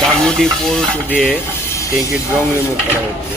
WD port দিয়ে ট্যাঙ্কির রং remove করা হচ্ছে।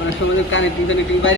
অনেক সময় কানেক্টিং কানেক্টিং